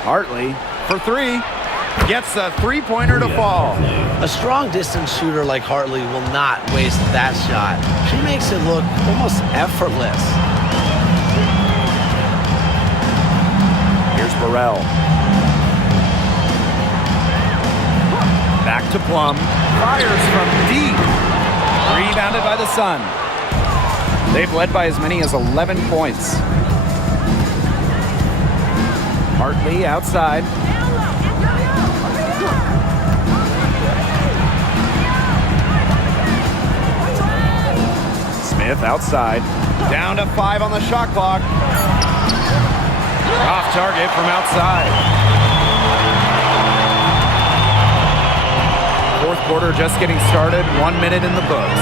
Hartley for 3. Gets a 3-pointer to fall. A strong distance shooter like Hartley will not waste that shot. She makes it look almost effortless. Here's Burrell. Back to Plum. Fires from deep. Rebounded by the Sun. They've led by as many as 11 points. Hartley outside. Smith outside. Down to 5 on the shot clock. Off target from outside. Fourth quarter just getting started. 1 minute in the books.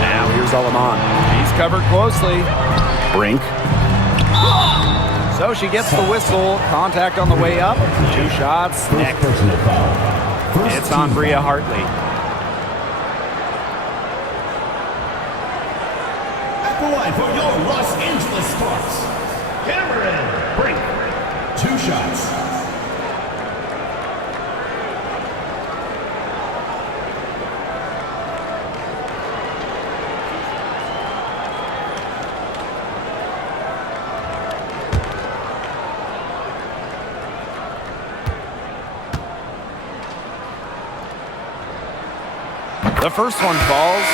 Now here's Alaman. He's covered closely. Brink. So she gets the whistle. Contact on the way up. 2 shots. Next. It's on Bria Hartley. At the line for your Los Angeles Sparks, Cameron Brink. 2 shots. The first one falls.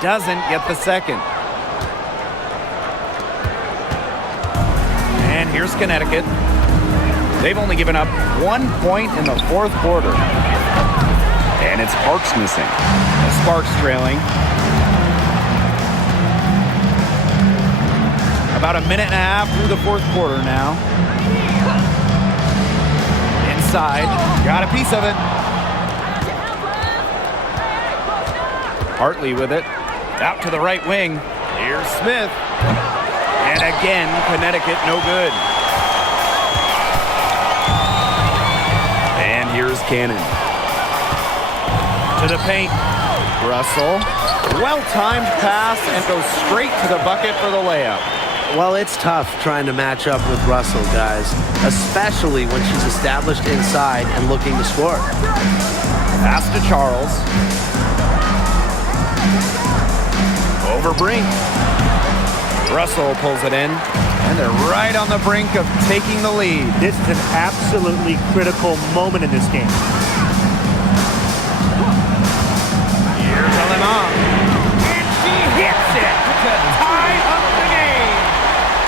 Doesn't get the second. And here's Connecticut. They've only given up 1 point in the fourth quarter. And it's Parks missing. The Sparks trailing. About a minute and a half through the fourth quarter now. Inside. Got a piece of it. Hartley with it. Out to the right wing. Here's Smith. And again, Connecticut no good. And here's Cannon. To the paint. Russell. Well-timed pass and goes straight to the bucket for the layup. Well, it's tough trying to match up with Russell, guys, especially when she's established inside and looking to score. Pass to Charles. Over Brink. Russell pulls it in, and they're right on the brink of taking the lead. This is an absolutely critical moment in this game. Here's Alaman. And she hits it to tie up the game.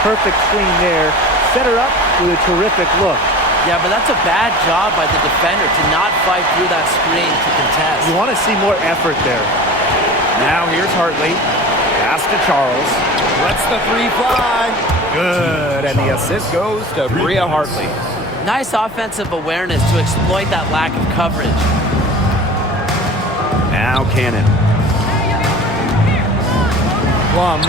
Perfect screen there. Set her up with a terrific look. Yeah, but that's a bad job by the defender to not fight through that screen to contest. You want to see more effort there. Now here's Hartley. Pass to Charles. Lets the 3 fly. Good. And the assist goes to Bria Hartley. Nice offensive awareness to exploit that lack of coverage. Now Cannon. Plum.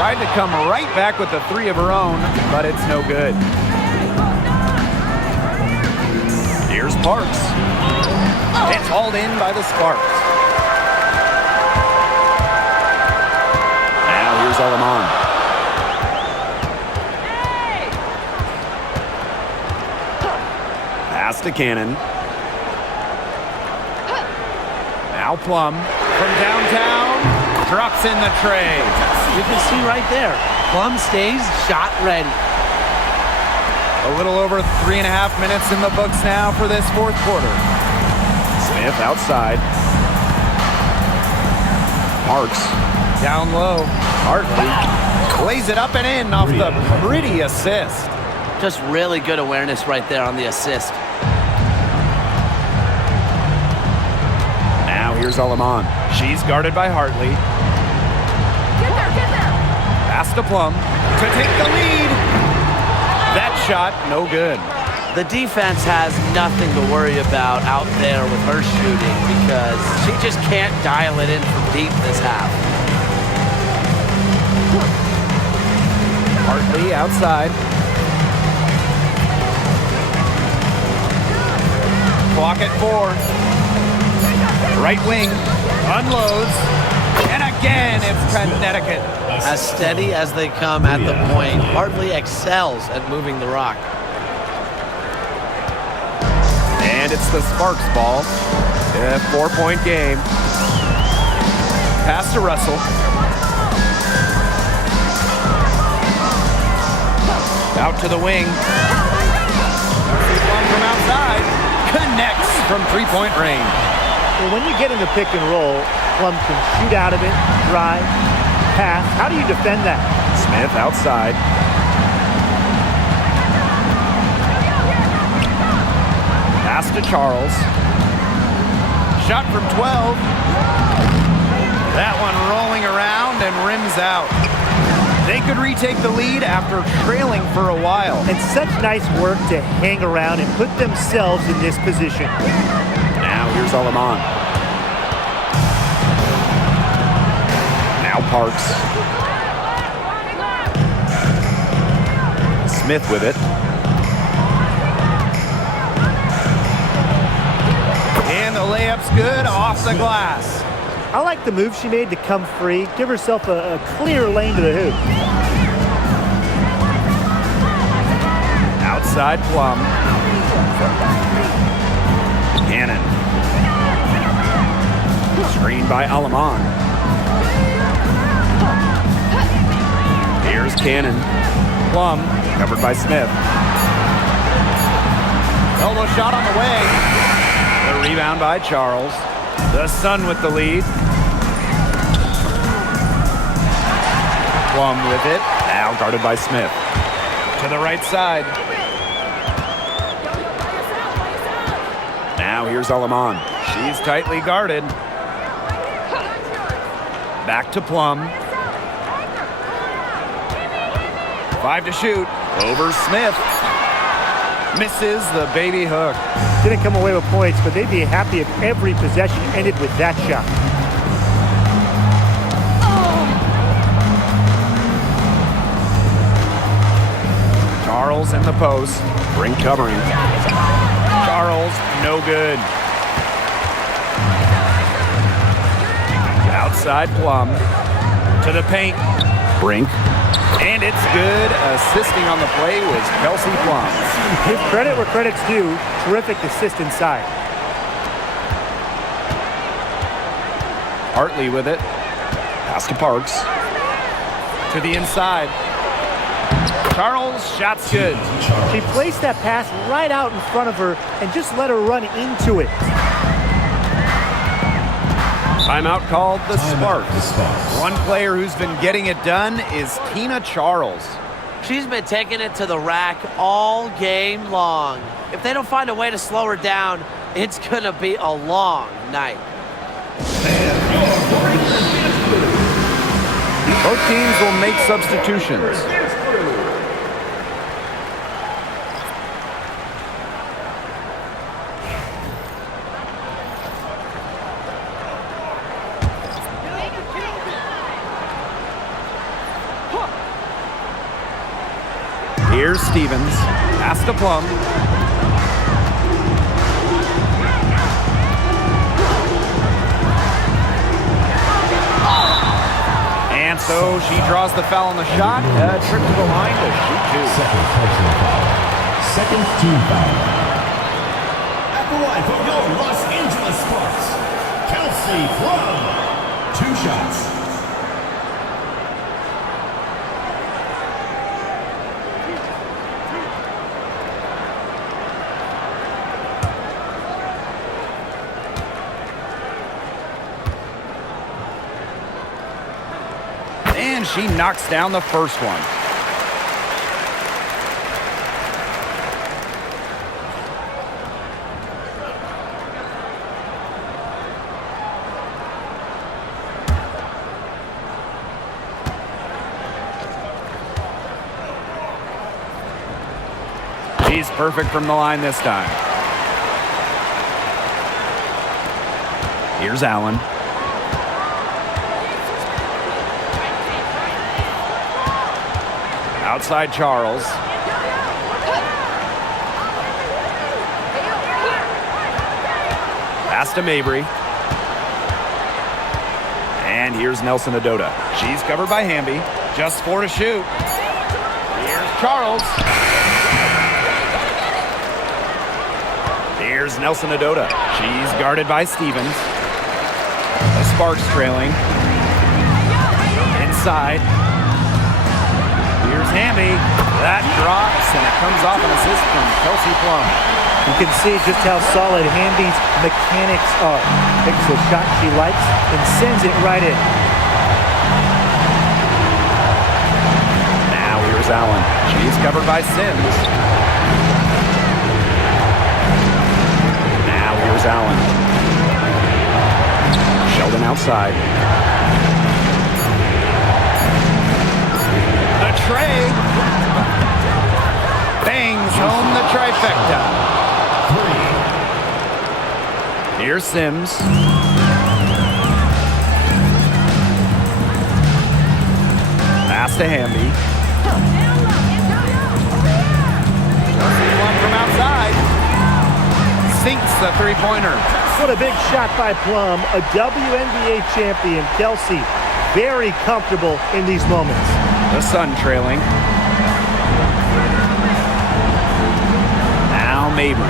Tried to come right back with the 3 of her own, but it's no good. Here's Parks. It's hauled in by the Sparks. Now here's Alaman. Pass to Cannon. Now Plum from downtown. Drops in the tray. You can see right there, Plum stays shot ready. A little over 3.5 minutes in the books now for this fourth quarter. Smith outside. Parks down low. Hartley lays it up and in off the pretty assist. Just really good awareness right there on the assist. Now here's Alaman. She's guarded by Hartley. Get there! Pass to Plum to take the lead. That shot, no good. The defense has nothing to worry about out there with her shooting because she just can't dial it in from deep this half. Hartley outside. Clock at 4. Right wing unloads. And again, it's Connecticut. As steady as they come at the point, hardly excels at moving the rock. And it's the Sparks ball. A 4-point game. Pass to Russell. Out to the wing. Plum from outside. Connects from three-point range. Well, when you get in the pick and roll, Plum can shoot out of it, drive, pass. How do you defend that? Smith outside. Pass to Charles. Shot from 12. That one rolling around and rims out. They could retake the lead after trailing for a while. And such nice work to hang around and put themselves in this position. Now here's Alaman. Now Parks. Smith with it. And the layup's good off the glass. I like the move she made to come free, give herself a clear lane to the hoop. Outside Plum. Cannon. Screened by Alaman. Here's Cannon. Plum. Covered by Smith. Elbow shot on the way. The rebound by Charles. The Sun with the lead. Plum with it. Now guarded by Smith. To the right side. Now here's Alaman. She's tightly guarded. Back to Plum. 5 to shoot. Over Smith. Misses the baby hook. Didn't come away with points, but they'd be happy if every possession ended with that shot. Charles in the post. Brink covering. Charles, no good. Outside Plum. To the paint. Brink. And it's good. Assisting on the play was Kelsey Plum. Give credit where credit's due. Terrific assist inside. Hartley with it. Pass to Parks. To the inside. Charles, shot's good. She placed that pass right out in front of her and just let her run into it. Timeout called the Sparks. One player who's been getting it done is Tina Charles. She's been taking it to the rack all game long. If they don't find a way to slow her down, it's going to be a long night. Both teams will make substitutions. Here's Stevens. Pass to Plum. And so she draws the foul on the shot. Trip to the line to shoot two. Second personal foul. Second team foul. At the line for your Los Angeles Sparks, Kelsey Plum. 2 shots. And she knocks down the first one. She's perfect from the line this time. Here's Allen. Outside Charles. Pass to Mabry. And here's Nelson Adota. She's covered by Hamby. Just 4 to shoot. Here's Charles. Here's Nelson Adota. She's guarded by Stevens. The Sparks trailing. Inside. Here's Hamby. That drops, and it comes off an assist from Kelsey Plum. You can see just how solid Hamby's mechanics are. Picks a shot she likes and sends it right in. Now here's Allen. She's covered by Sims. Now here's Allen. Sheldon outside. The tray. Bangs home the trifecta. Here's Sims. Pass to Hamby. One from outside. Sinks the three-pointer. What a big shot by Plum, a WNBA champion. Kelsey, very comfortable in these moments. The Sun trailing. Now Mabry.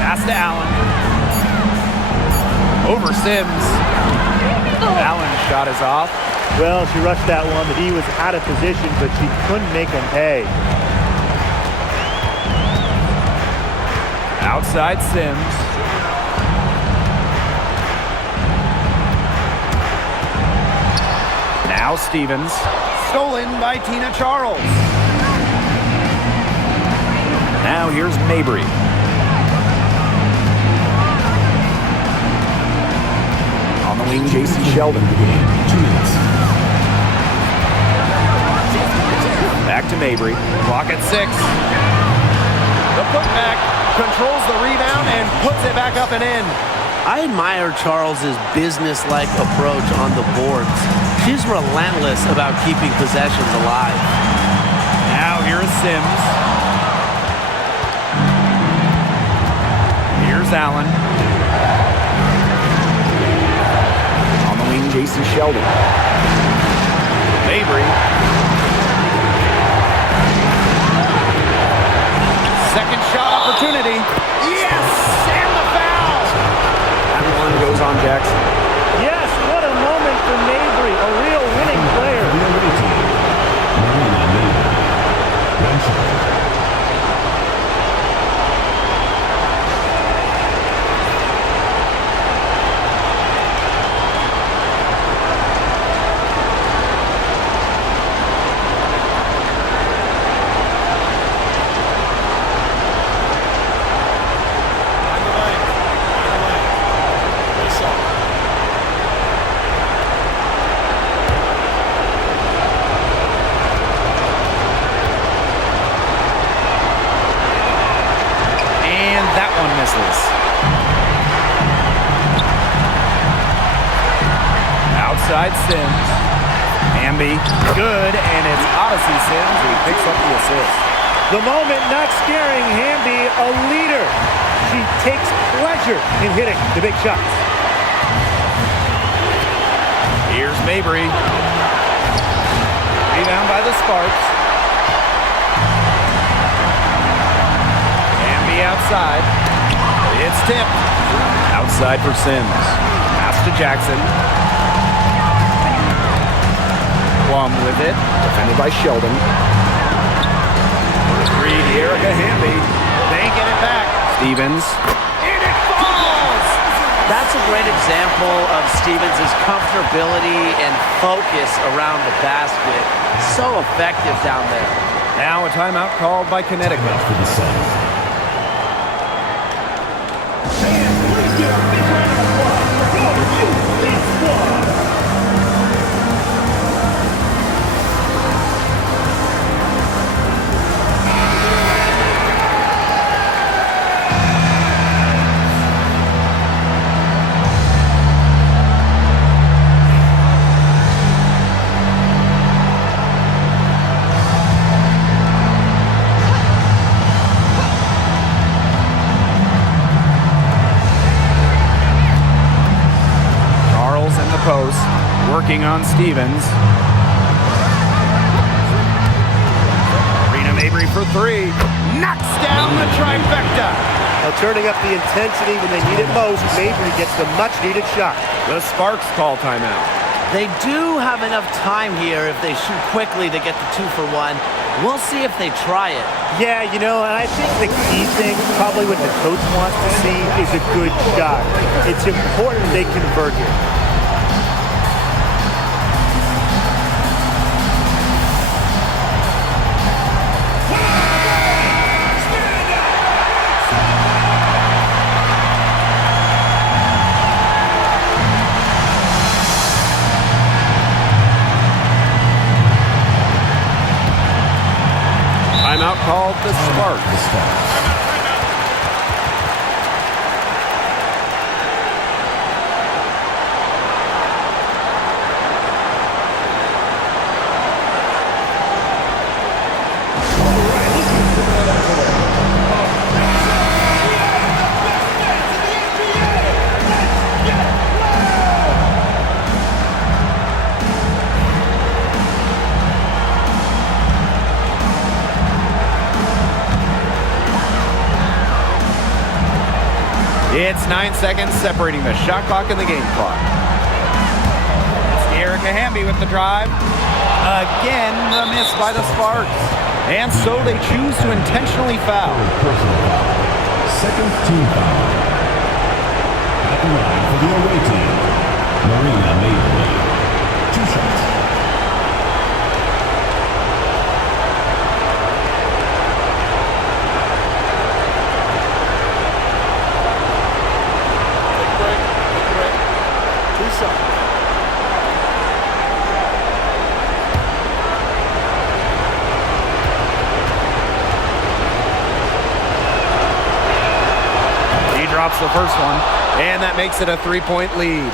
Pass to Allen. Over Sims. Allen's shot is off. Well, she rushed that one, but he was out of position, but she couldn't make him pay. Outside Sims. Now Stevens. Stolen by Tina Charles. Now here's Mabry. On the wing, J.C. Sheldon. 2 minutes. Back to Mabry. Clock at 6. The putback controls the rebound and puts it back up and in. I admire Charles's business-like approach on the boards. She's relentless about keeping possessions alive. Now here's Sims. Here's Allen. On the wing, J.C. Sheldon. Mabry. Second shot opportunity. Yes! And the foul! That one goes on Jackson. Yes, what a moment for Mabry, a real winning player. Outside Sims. Hamby, good, and it's Odyssey Sims who picks up the assist. The moment not scaring Hamby, a leader. She takes pleasure in hitting the big shots. Here's Mabry. Rebound by the Sparks. Hamby outside. It's tipped. Outside for Sims. Pass to Jackson. Plum with it. Defended by Sheldon. Three to Erica Hamby. They get it back. Stevens. And it falls! That's a great example of Stevens' comfortability and focus around the basket. So effective down there. Now a timeout called by Connecticut. For the Celtics. And please give a big round of applause for this one. post, working on Stevens. Rena Mabry for three. Knocks down the trifecta. Now turning up the intensity when they need it most, Mabry gets the much-needed shot. The Sparks call timeout. They do have enough time here if they shoot quickly to get the 2 for 1. We'll see if they try it. Yeah, and I think the key thing, probably what the coach wants to see, is a good shot. It's important they convert here. Timeout called the Sparks. It's 9 seconds separating the shot clock and the game clock. It's Erica Hamby with the drive. Again, the miss by the Sparks. And so they choose to intentionally foul. Second team foul. At the line for the away team, Marina Mabry. 2 shots. Drops the first one, and that makes it a 3-point lead.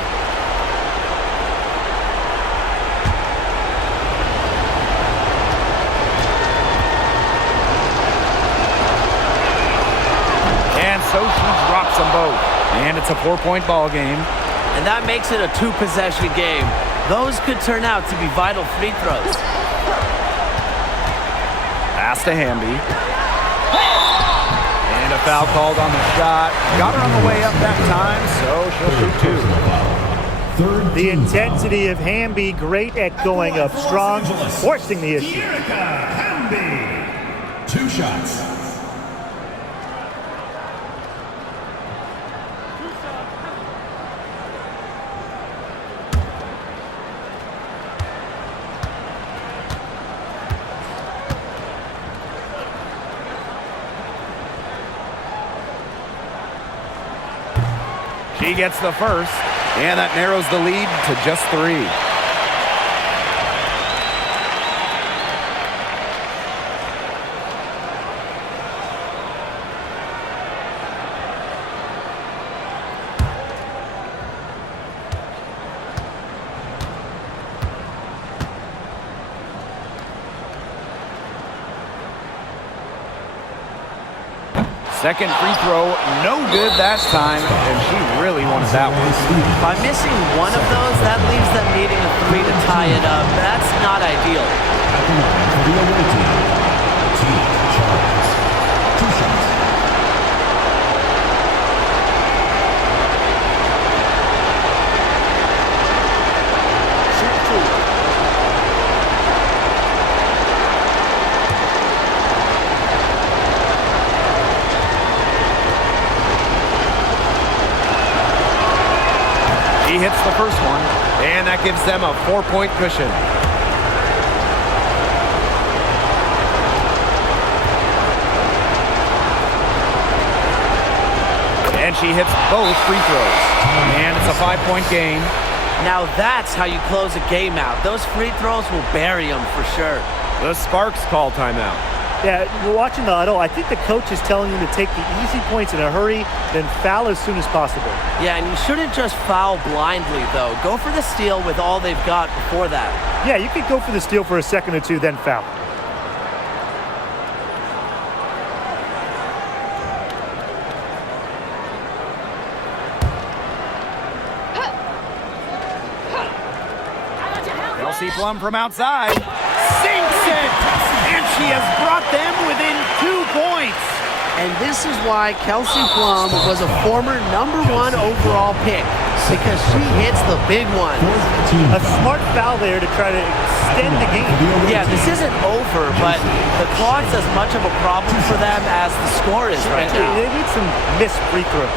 And so she drops them both, and it's a 4-point ball game. And that makes it a 2-possession game. Those could turn out to be vital free throws. Pass to Hamby. And a foul called on the shot. Got her on the way up that time, so she'll shoot 2. The intensity of Hamby, great at going up strong, forcing the issue. Hamby. 2 shots. She gets the first, and that narrows the lead to just 3. Second free throw, no good that time, and she really wanted that one. By missing one of those, that leaves them needing a 3 to tie it up. That's not ideal. For the away team, Team Charles. 2 shots. He hits the first one, and that gives them a 4-point cushion. And she hits both free throws. And it's a 5-point game. Now that's how you close a game out. Those free throws will bury them for sure. The Sparks call timeout. Yeah, we're watching the huddle. I think the coach is telling him to take the easy points in a hurry, then foul as soon as possible. Yeah, and you shouldn't just foul blindly, though. Go for the steal with all they've got before that. Yeah, you could go for the steal for a second or two, then foul. Kelsey Plum from outside. Sinks it! And she has brought them within 2 points. And this is why Kelsey Plum was a former #1 overall pick, because she hits the big one. A smart foul there to try to extend the game. Yeah, this isn't over, but the clock's as much of a problem for them as the score is right now. They need some missed free throws.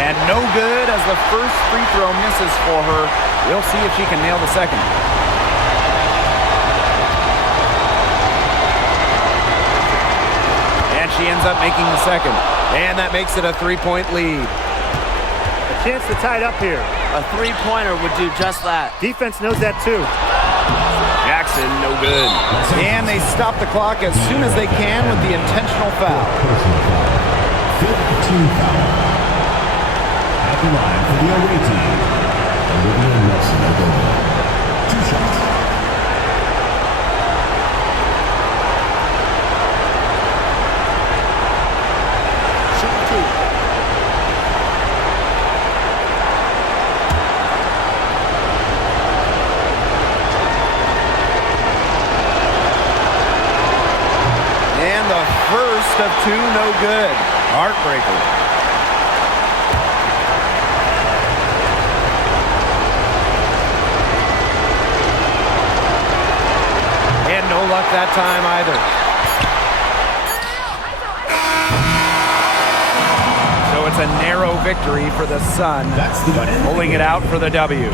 And no good as the first free throw misses for her. We'll see if she can nail the second. And she ends up making the second. And that makes it a 3-point lead. A chance to tie it up here. A three-pointer would do just that. Defense knows that too. Jackson, no good. And they stop the clock as soon as they can with the intentional foul. 15 foul. At the line for the away team, Olivia Nelson-Odoga. 2 shots. Shooting 2. And the first of 2, no good. Heartbreaker. And no luck that time either. So it's a narrow victory for the Sun, but pulling it out for the W.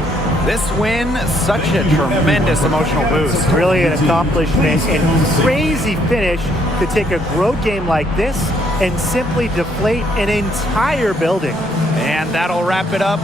This win, such a tremendous emotional boost. Really an accomplishment and crazy finish to take a road game like this and simply deflate an entire building. And that'll wrap it up